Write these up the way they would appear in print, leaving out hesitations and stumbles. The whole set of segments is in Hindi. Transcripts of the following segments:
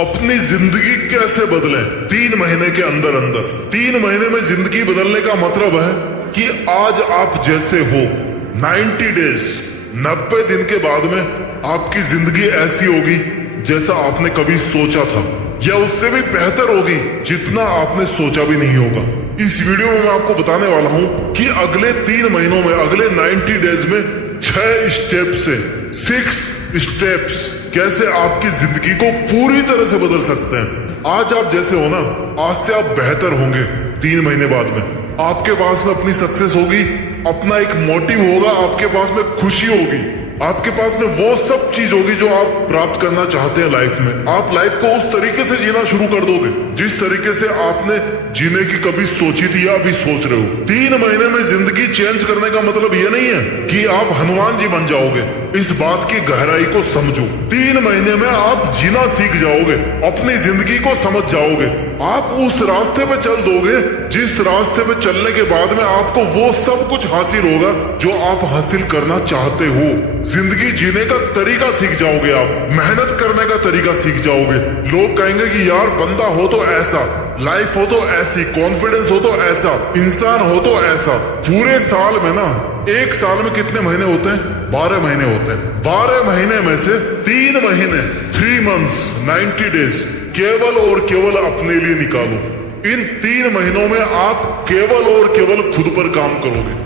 अपनी जिंदगी कैसे बदलें 3 महीने के अंदर अंदर। 3 महीने में जिंदगी बदलने का मतलब है कि आज आप जैसे हो 90 डेज 90 दिन के बाद में आपकी जिंदगी ऐसी होगी जैसा आपने कभी सोचा था, या उससे भी बेहतर होगी जितना आपने सोचा भी नहीं होगा। इस वीडियो में मैं आपको बताने वाला हूं कि अगले 3 महीनों में, अगले 90 डेज में 6 स्टेप से 6 स्टेप्स कैसे आपकी जिंदगी को पूरी तरह से बदल सकते हैं। आज आप जैसे हो ना, आज से आप बेहतर होंगे 3 महीने बाद में। आपके पास में अपनी सक्सेस होगी, अपना एक मोटिव होगा, आपके पास में खुशी होगी, आपके पास में वो सब चीज होगी जो आप प्राप्त करना चाहते हैं लाइफ में। आप लाइफ को उस तरीके से जीना शुरू कर दोगे जिस तरीके से आपने जीने की कभी सोची थी या अभी सोच रहे हो। 3 महीने में जिंदगी चेंज करने का मतलब ये नहीं है कि आप हनुमान जी बन जाओगे। इस बात की गहराई को समझो। 3 महीने में आप जीना सीख जाओगे, अपनी जिंदगी को समझ जाओगे। आप उस रास्ते पे चल दोगे जिस रास्ते पे चलने के बाद में आपको वो सब कुछ हासिल होगा जो आप हासिल करना चाहते हो। जिंदगी जीने का तरीका सीख जाओगे, आप मेहनत करने का तरीका सीख जाओगे। लोग कहेंगे कि यार बंदा हो तो ऐसा, लाइफ हो तो ऐसी, कॉन्फिडेंस हो तो ऐसा, इंसान हो तो ऐसा। पूरे साल में ना, एक साल में कितने महीने होते हैं? 12 महीने होते हैं। 12 महीने में से 3 महीने 3 months 90 डेज केवल और केवल अपने लिए निकालो। इन 3 महीनों में आप केवल और केवल खुद पर काम करोगे।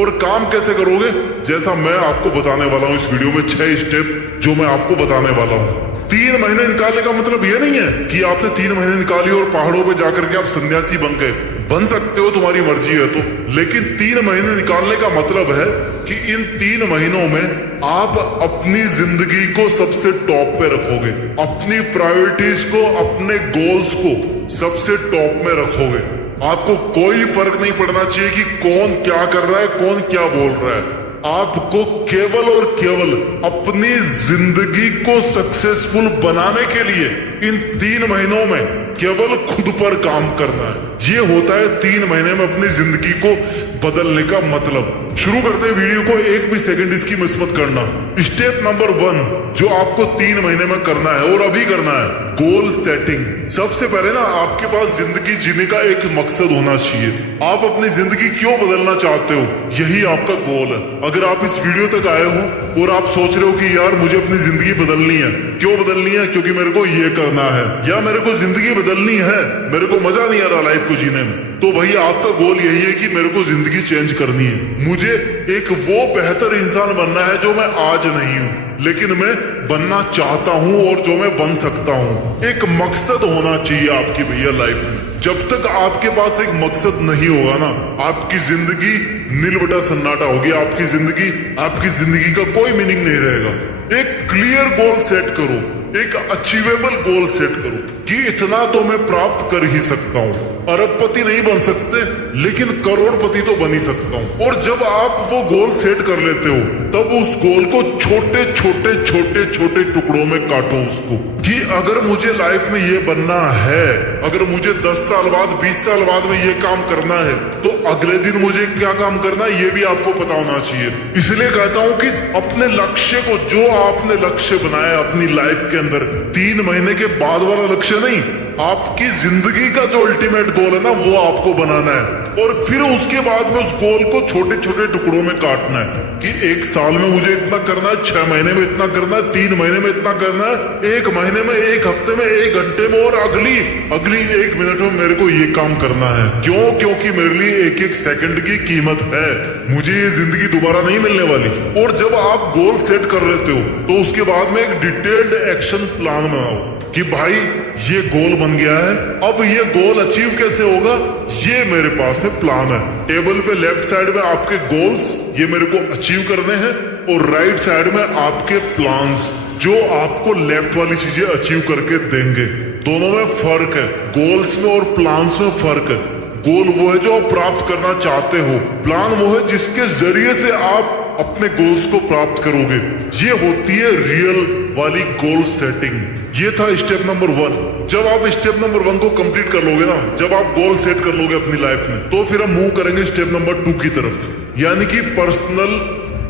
और काम कैसे करोगे? जैसा मैं आपको बताने वाला हूं इस वीडियो में, 6 स्टेप जो मैं आपको बताने वाला हूं। 3 महीने निकालने का मतलब ये नहीं है कि आपने 3 महीने निकाली और पहाड़ों पे जाकर के आप सन्यासी बन गए। बन सकते हो, तुम्हारी मर्जी है तो, लेकिन 3 महीने निकालने का मतलब है कि इन 3 महीनों में आप अपनी जिंदगी को सबसे टॉप पे रखोगे, अपनी प्रायोरिटीज को, अपने गोल्स को सबसे टॉप में रखोगे। आपको कोई फर्क नहीं पड़ना चाहिए कि कौन क्या कर रहा है, कौन क्या बोल रहा है। आपको केवल और केवल अपनी जिंदगी को सक्सेसफुल बनाने के लिए इन 3 महीनों में केवल खुद पर काम करना है। ये होता है 3 महीने में अपनी जिंदगी को बदलने का मतलब। शुरू करते हैं वीडियो को, एक भी सेकंड इसकी मिस मत करना। स्टेप नंबर 1 जो आपको 3 महीने में करना है और अभी करना है, गोल सेटिंग। सबसे पहले ना आपके पास जिंदगी जीने का एक मकसद होना चाहिए। आप अपनी जिंदगी क्यों बदलना चाहते हो, यही आपका गोल है। अगर आप इस वीडियो तक आए हो और आप सोच रहे हो कि यार मुझे अपनी जिंदगी बदलनी है, क्यों बदलनी है? क्योंकि मेरे को ये करना है, या मेरे को जिंदगी बदलनी है, मेरे को मजा नहीं आ रहा लाइफ को जीने में, तो भैया आपका गोल यही है कि मेरे को जिंदगी चेंज करनी है। मुझे एक वो बेहतर इंसान बनना है जो मैं आज नहीं हूँ, लेकिन मैं बनना चाहता हूँ और जो मैं बन सकता हूँ। एक मकसद होना चाहिए आपकी भैया लाइफ में। जब तक आपके पास एक मकसद नहीं होगा ना, आपकी जिंदगी नीलबटा सन्नाटा होगी। आपकी जिंदगी का कोई मीनिंग नहीं रहेगा। एक क्लियर गोल सेट करो, एक अचीवेबल गोल सेट करो कि इतना तो मैं प्राप्त कर ही सकता हूँ। अरबपति नहीं बन सकते, लेकिन करोड़पति तो बन ही सकता हूँ। और जब आप वो गोल सेट कर लेते हो, तब उस गोल को छोटे छोटे छोटे छोटे टुकड़ों में काटो उसको, कि अगर मुझे लाइफ में ये बनना है, अगर मुझे 10 साल बाद, 20 साल बाद में ये काम करना है, तो अगले दिन मुझे क्या काम करना है ये भी आपको पता होना चाहिए। इसलिए कहता हूँ कि अपने लक्ष्य को, जो आपने लक्ष्य बनाया अपनी लाइफ के अंदर, 3 महीने के बाद वाला लक्ष्य नहीं, आपकी जिंदगी का जो अल्टीमेट गोल है ना, वो आपको बनाना है। और फिर उसके बाद में उस गोल को छोटे छोटे टुकड़ों में काटना है कि 1 साल में मुझे इतना करना है, 6 महीने में इतना करना है, 3 महीने में इतना करना है, 1 महीने में, 1 हफ्ते में, 1 घंटे में, और अगली 1 मिनट में मेरे को ये काम करना है। क्यों? क्योंकि मेरे लिए 1 सेकंड की कीमत है। मुझे ये जिंदगी दोबारा नहीं मिलने वाली। और जब आप गोल सेट कर लेते हो, तो उसके बाद में एक डिटेल्ड एक्शन प्लान बनाओ कि भाई ये गोल बन गया है, अब ये गोल अचीव कैसे होगा, ये मेरे पास में प्लान है। टेबल पे लेफ्ट साइड में आपके गोल्स, ये मेरे को अचीव करने हैं, और राइट साइड में आपके प्लान्स जो आपको लेफ्ट वाली चीजें अचीव करके देंगे। दोनों में फर्क है, गोल्स में और प्लान्स में फर्क है। गोल वो है जो आप प्राप्त करना चाहते हो, प्लान वो है जिसके जरिए से आप अपने गोल्स को प्राप्त करोगे। ये होती है रियल वाली गोल सेटिंग। ये था स्टेप नंबर 1। जब आप स्टेप नंबर 1 को कंप्लीट कर लोगे ना, जब आप गोल सेट कर लोगे अपनी लाइफ में, तो फिर हम मूव करेंगे स्टेप नंबर 2 की तरफ, यानी कि पर्सनल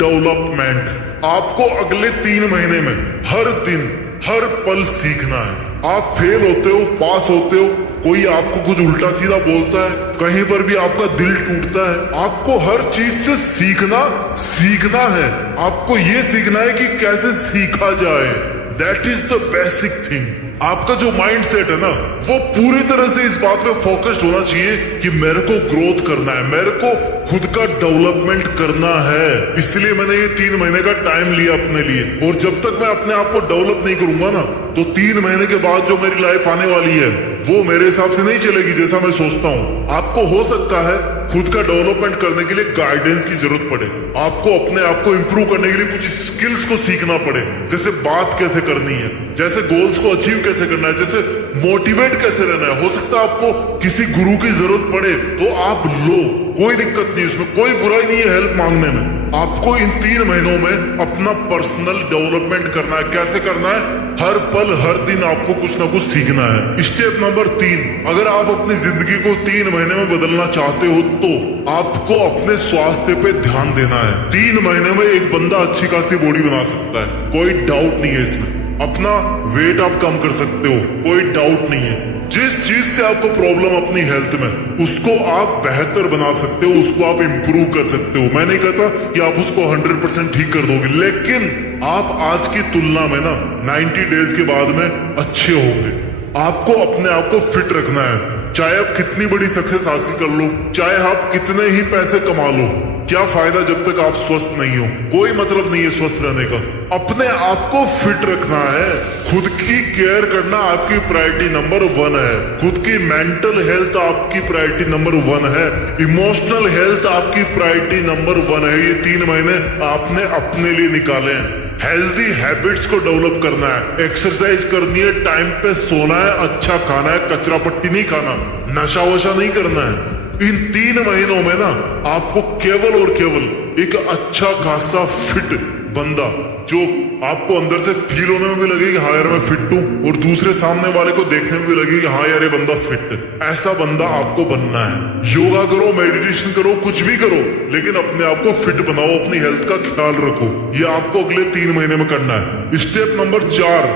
डेवलपमेंट। आपको अगले 3 महीने में हर दिन, हर पल सीखना है। आप फेल होते हो, पास होते हो, कोई आपको कुछ उल्टा सीधा बोलता है, कहीं पर भी आपका दिल टूटता है, आपको हर चीज से सीखना है। आपको ये सीखना है कि कैसे सीखा जाए। That is the basic thing. आपका जो माइंड सेट है ना, वो पूरी तरह से इस बात पे फोकस्ड होना चाहिए कि मेरे को ग्रोथ करना है, मेरे को खुद का डेवलपमेंट करना है। इसलिए मैंने ये 3 महीने का टाइम लिया अपने लिए। और जब तक मैं अपने आप को डेवलप नहीं करूंगा ना, तो 3 महीने के बाद जो मेरी लाइफ आने वाली है वो मेरे हिसाब से नहीं चलेगी जैसा मैं सोचता हूँ। आपको हो सकता है खुद का डेवलपमेंट करने के लिए गाइडेंस की जरूरत पड़े, आपको अपने आप को इंप्रूव करने के लिए कुछ स्किल्स को सीखना पड़े, जैसे बात कैसे करनी है, जैसे गोल्स को अचीव कैसे करना है, जैसे मोटिवेट कैसे रहना है। हो सकता है आपको किसी गुरु की जरूरत पड़े तो आप लो, कोई दिक्कत नहीं, उसमें कोई बुराई नहीं है हेल्प मांगने में। आपको इन 3 महीनों में अपना पर्सनल डेवलपमेंट करना है। कैसे करना है? हर पल हर दिन आपको कुछ ना कुछ सीखना है। स्टेप नंबर 3, अगर आप अपनी जिंदगी को 3 महीने में बदलना चाहते हो तो आपको अपने स्वास्थ्य पे ध्यान देना है। 3 महीने में एक बंदा अच्छी खासी बॉडी बना सकता है, कोई डाउट नहीं है इसमें। अपना वेट आप कम कर सकते हो, कोई डाउट नहीं है। जिस चीज से आपको प्रॉब्लम अपनी हेल्थ में, उसको आप बेहतर बना सकते हो, उसको आप इंप्रूव कर सकते हो। मैं नहीं कहता कि आप उसको 100% ठीक कर दोगे, लेकिन आप आज की तुलना में ना 90 डेज के बाद में अच्छे होंगे। आपको अपने आप को फिट रखना है। चाहे आप कितनी बड़ी सक्सेस हासिल कर लो, चाहे आप कितने ही पैसे कमा लो, क्या फायदा जब तक आप स्वस्थ नहीं हो। कोई मतलब नहीं है स्वस्थ रहने का। अपने आप को फिट रखना है, खुद की केयर करना आपकी प्रायोरिटी नंबर 1 है। खुद की मेंटल हेल्थ आपकी प्रायोरिटी नंबर 1 है। इमोशनल हेल्थ आपकी प्रायोरिटी नंबर 1 है। ये 3 महीने आपने अपने लिए निकाले हैं। हेल्दी हैबिट्स को डेवलप करना है, एक्सरसाइज करनी है, टाइम पे सोना है, अच्छा खाना है, कचरा पट्टी नहीं खाना, नशा वशा नहीं करना है। इन 3 महीनों में ना आपको केवल और केवल एक अच्छा खासा फिट बंदा, जो आपको अंदर से फील होने में भी लगे कि हाँ यार मैं फिट हूं, और दूसरे सामने वाले को देखने में भी लगे कि हाँ यार ये बंदा फिट है, ऐसा बंदा आपको बनना है। योगा करो, मेडिटेशन करो, कुछ भी करो, लेकिन अपने आप को फिट बनाओ, अपनी हेल्थ का ख्याल रखो। ये आपको अगले 3 महीने में करना है। स्टेप नंबर 4,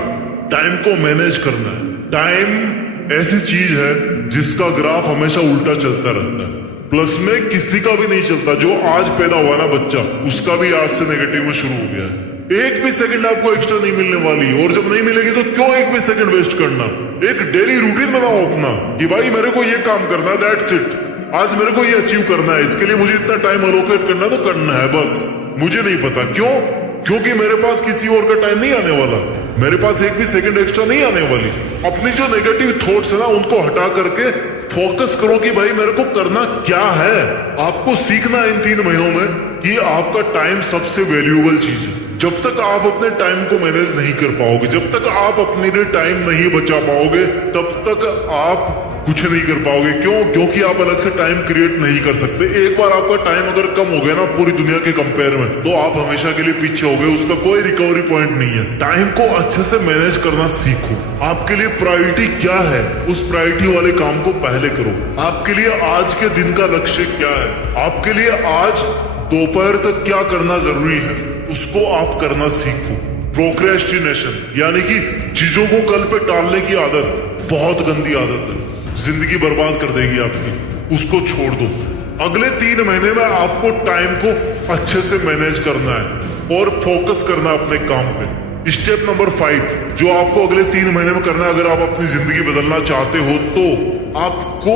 टाइम को मैनेज करना है। टाइम ऐसी चीज है जिसका ग्राफ हमेशा उल्टा चलता रहता है, प्लस में किसी का भी नहीं चलता। जो आज पैदा हुआ ना बच्चा, उसका भी आज से नेगेटिव में शुरू हो गया है। एक भी सेकंड आपको एक्स्ट्रा नहीं मिलने वाली, और जब नहीं मिलेगी तो क्यों एक भी सेकंड वेस्ट करना। एक डेली रूटीन बनाओ अपना कि भाई मेरे को ये काम करना है, दैट्स इट। आज मेरे को ये अचीव करना है, इसके लिए मुझे इतना टाइम अलोकेट करना है तो करना है बस। मुझे नहीं पता क्यों, क्योंकि मेरे पास किसी और का टाइम नहीं आने वाला, मेरे पास एक भी सेकंड एक्स्ट्रा नहीं आने वाली। अपनी जो नेगेटिव थॉट्स है ना, उनको हटा करके फोकस करो कि भाई मेरे को करना क्या है। आपको सीखना है इन 3 महीनों में कि आपका टाइम सबसे वैल्यूएबल चीज है। जब तक आप अपने टाइम को मैनेज नहीं कर पाओगे, जब तक आप अपने लिए टाइम नहीं बचा पाओगे, तब तक आप कुछ नहीं कर पाओगे। क्यों? क्योंकि आप अलग से टाइम क्रिएट नहीं कर सकते। एक बार आपका टाइम अगर कम हो गया ना पूरी दुनिया के कंपेयर में, तो आप हमेशा के लिए पीछे हो गए, उसका कोई रिकवरी पॉइंट नहीं है। टाइम को अच्छे से मैनेज करना सीखो। आपके लिए प्रायोरिटी क्या है, उस प्रायोरिटी वाले काम को पहले करो। आपके लिए आज के दिन का लक्ष्य क्या है, आपके लिए आज दोपहर तक क्या करना जरूरी है, उसको आप करना सीखो। प्रोक्रेस्टिनेशन यानी कि चीजों को कल पे टालने की आदत बहुत गंदी आदत है, जिंदगी बर्बाद कर देगी आपकी। उसको छोड़ दो। अगले 3 महीने में आपको टाइम को अच्छे से मैनेज करना है और फोकस करना अपने काम पे। स्टेप नंबर 5 जो आपको अगले 3 महीने में करना है, अगर आप अपनी जिंदगी बदलना चाहते हो तो आपको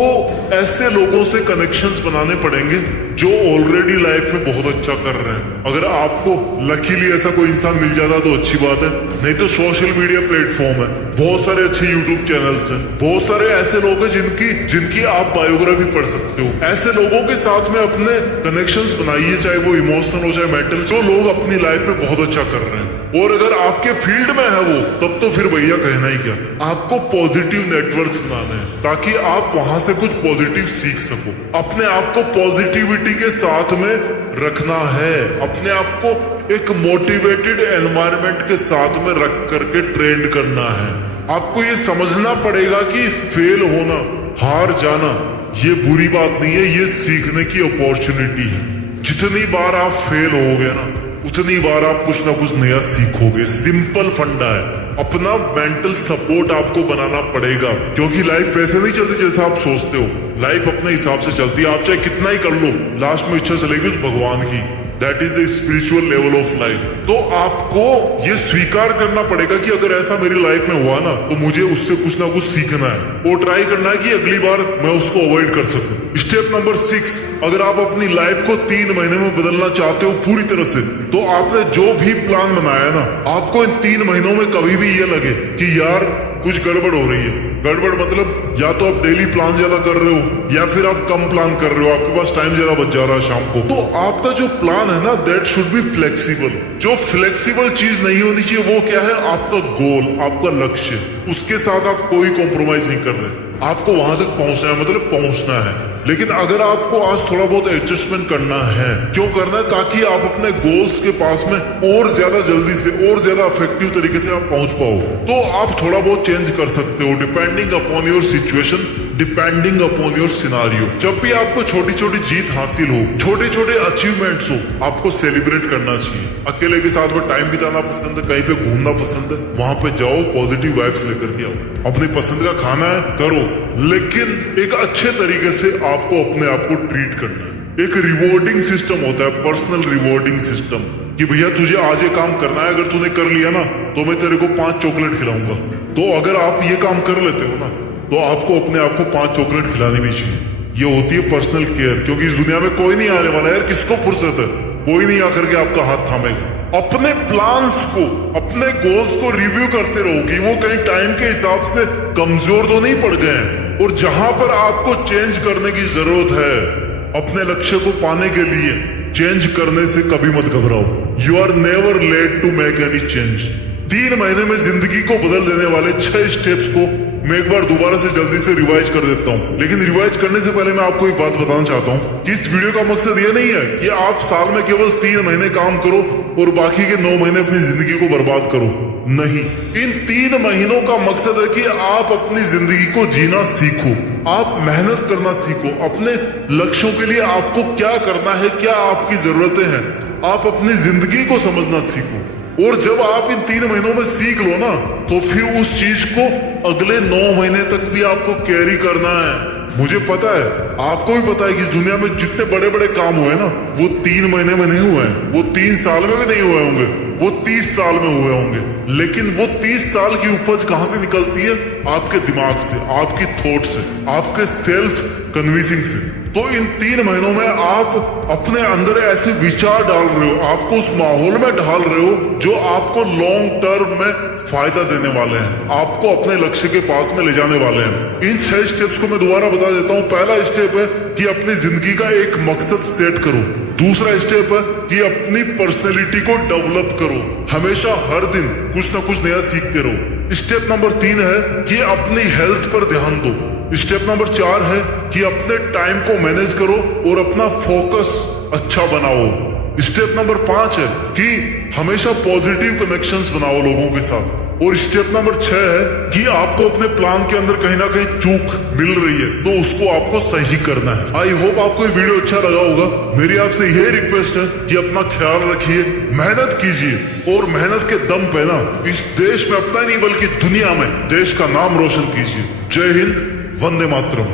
ऐसे लोगों से कनेक्शंस बनाने पड़ेंगे जो ऑलरेडी लाइफ में बहुत अच्छा कर रहे हैं। अगर आपको लकीली ऐसा कोई इंसान मिल जाता तो अच्छी बात है, नहीं तो सोशल मीडिया प्लेटफॉर्म है, बहुत सारे अच्छे यूट्यूब चैनल्स हैं, बहुत सारे ऐसे लोग हैं जिनकी आप बायोग्राफी पढ़ सकते हो। ऐसे लोगों के साथ में अपने कनेक्शंस बनाइए, चाहे वो इमोशनल हो चाहे मेंटल, जो लोग अपनी लाइफ में बहुत अच्छा कर रहे हैं। और अगर आपके फील्ड में है वो, तब तो फिर भैया कहना ही क्या। आपको पॉजिटिव नेटवर्क्स बनाने हैं ताकि आप वहां से कुछ पॉजिटिव सीख सको। अपने आप को पॉजिटिविटी के साथ में रखना है, अपने आप को एक मोटिवेटेड एनवायरनमेंट के साथ में रख करके ट्रेंड करना है। आपको ये समझना पड़ेगा कि फेल होना, हार जाना ये बुरी बात नहीं है, ये सीखने की अपॉर्चुनिटी है। जितनी बार आप फेल होगे ना, उतनी बार आप कुछ ना कुछ नया सीखोगे। सिंपल फंडा है। अपना मेंटल सपोर्ट आपको बनाना पड़ेगा, क्योंकि लाइफ वैसे नहीं चलती जैसा आप सोचते हो। लाइफ अपने हिसाब से चलती है, आप चाहे कितना ही कर लो, लास्ट में इच्छा चलेगी उस भगवान की। That is the spiritual level of life. तो आपको ये स्वीकार करना पड़ेगा कि अगर ऐसा मेरी लाइफ में हुआ ना, तो मुझे उससे कुछ ना कुछ सीखना है और ट्राई करना है कि अगली बार मैं उसको अवॉइड कर सकूं। स्टेप नंबर 6, अगर आप अपनी लाइफ को 3 महीने में बदलना चाहते हो पूरी तरह से, तो आपने जो भी प्लान बनाया ना, आपको इन 3 महीनों में कभी भी ये लगे कि यार कुछ गड़बड़ हो रही है। गड़बड़ मतलब या तो आप डेली प्लान ज्यादा कर रहे हो या फिर आप कम प्लान कर रहे हो, आपके पास टाइम ज्यादा बच जा रहा है शाम को। तो आपका जो प्लान है ना, दैट शुड बी फ्लेक्सिबल। जो फ्लेक्सिबल चीज नहीं होनी चाहिए वो क्या है, आपका गोल, आपका लक्ष्य। उसके साथ आप कोई कॉम्प्रोमाइज नहीं कर रहे, आपको वहां तक पहुंचना है, मतलब पहुंचना है। लेकिन अगर आपको आज थोड़ा बहुत एडजस्टमेंट करना है, क्यों करना है, ताकि आप अपने गोल्स के पास में और ज्यादा जल्दी से और ज्यादा इफेक्टिव तरीके से आप पहुंच पाओ, तो आप थोड़ा बहुत चेंज कर सकते हो depending upon your situation, depending upon your scenario. जब भी आपको छोटी छोटी जीत हासिल हो, छोटे छोटे अचीवमेंट्स हो, आपको सेलिब्रेट करना चाहिए। अकेले के साथ में टाइम बिताना पसंद है, कहीं पे घूमना पसंद है, वहां पे जाओ, पॉजिटिव वाइब्स लेकर के आओ। अपनी पसंद का खाना है करो, लेकिन एक अच्छे तरीके से आपको अपने आप को ट्रीट करना है। एक रिवॉर्डिंग सिस्टम होता है, पर्सनल रिवॉर्डिंग सिस्टम, कि भैया तुझे आज ये काम करना है, अगर तूने कर लिया ना तो मैं तेरे को 5 चॉकलेट खिलाऊंगा। तो अगर आप ये काम कर लेते हो ना, तो आपको अपने आप को 5 चॉकलेट खिलानी भी चाहिए। ये होती है पर्सनल केयर, क्योंकि इस दुनिया में कोई नहीं आने वाला है, किसको फुर्सत है, कोई नहीं आकर के आपका हाथ थामेगा। अपने प्लान्स को, अपने गोल्स को रिव्यू करते रहो कि वो कहीं टाइम के हिसाब से कमजोर तो नहीं पड़ गए हैं। और जहां पर आपको चेंज करने की जरूरत है, अपने लक्ष्य को पाने के लिए चेंज करने से कभी मत घबराओ। You are never late to make any change. 3 महीने में जिंदगी को बदल देने वाले 6 स्टेप्स को मैं एक बार दोबारा से जल्दी से रिवाइज कर देता हूँ। लेकिन रिवाइज करने से पहले मैं आपको एक बात बताना चाहता हूँ कि इस वीडियो का मकसद ये नहीं है कि आप साल में केवल 3 महीने काम करो और बाकी के 9 महीने अपनी जिंदगी को बर्बाद करो। नहीं, इन 3 महीनों का मकसद है कि आप अपनी जिंदगी को जीना सीखो, आप मेहनत करना सीखो, अपने लक्ष्यों के लिए आपको क्या करना है, क्या आपकी जरूरतें हैं, आप अपनी जिंदगी को समझना सीखो। और जब आप इन 3 महीनों में सीख लो ना, तो फिर उस चीज को अगले 9 महीने तक भी आपको कैरी करना है। मुझे पता है, आपको भी पता है कि इस दुनिया में जितने बड़े बड़े काम हुए ना, वो 3 महीने में नहीं हुए हैं, वो 3 साल में भी नहीं हुए होंगे, वो 30 साल में हुए होंगे। लेकिन वो 30 साल की उपज कहां से निकलती है? आपके दिमाग से, आपकी थॉट से, आपके सेल्फ कन्विंसिंग से। तो इन 3 महीनों में आप अपने अंदर ऐसे विचार डाल रहे हो, आपको उस माहौल में ढाल रहे हो जो आपको लॉन्ग टर्म में फायदा देने वाले हैं, आपको अपने लक्ष्य के पास में ले जाने वाले हैं। इन 6 स्टेप्स को मैं दोबारा बता देता हूँ। पहला स्टेप है कि अपनी जिंदगी का एक मकसद सेट करो। दूसरा स्टेप है कि अपनी पर्सनैलिटी को डेवलप करो, हमेशा हर दिन कुछ ना कुछ नया सीखते रहो। स्टेप नंबर 3 है कि अपनी हेल्थ पर ध्यान दो। स्टेप नंबर 4 है कि अपने टाइम को मैनेज करो और अपना फोकस अच्छा बनाओ। स्टेप नंबर 5 है कि हमेशा पॉजिटिव कनेक्शंस बनाओ लोगों के साथ। और स्टेप नंबर 6 है कि आपको अपने प्लान के अंदर कहीं ना कहीं चूक मिल रही है, तो उसको आपको सही करना है। आई होप आपको ये वीडियो अच्छा लगा होगा। मेरी आपसे यह रिक्वेस्ट है कि अपना ख्याल रखिए, मेहनत कीजिए और मेहनत के दम पे ना इस देश में अपना नहीं बल्कि दुनिया में देश का नाम रोशन कीजिए। जय हिंद, वंदे मातरम।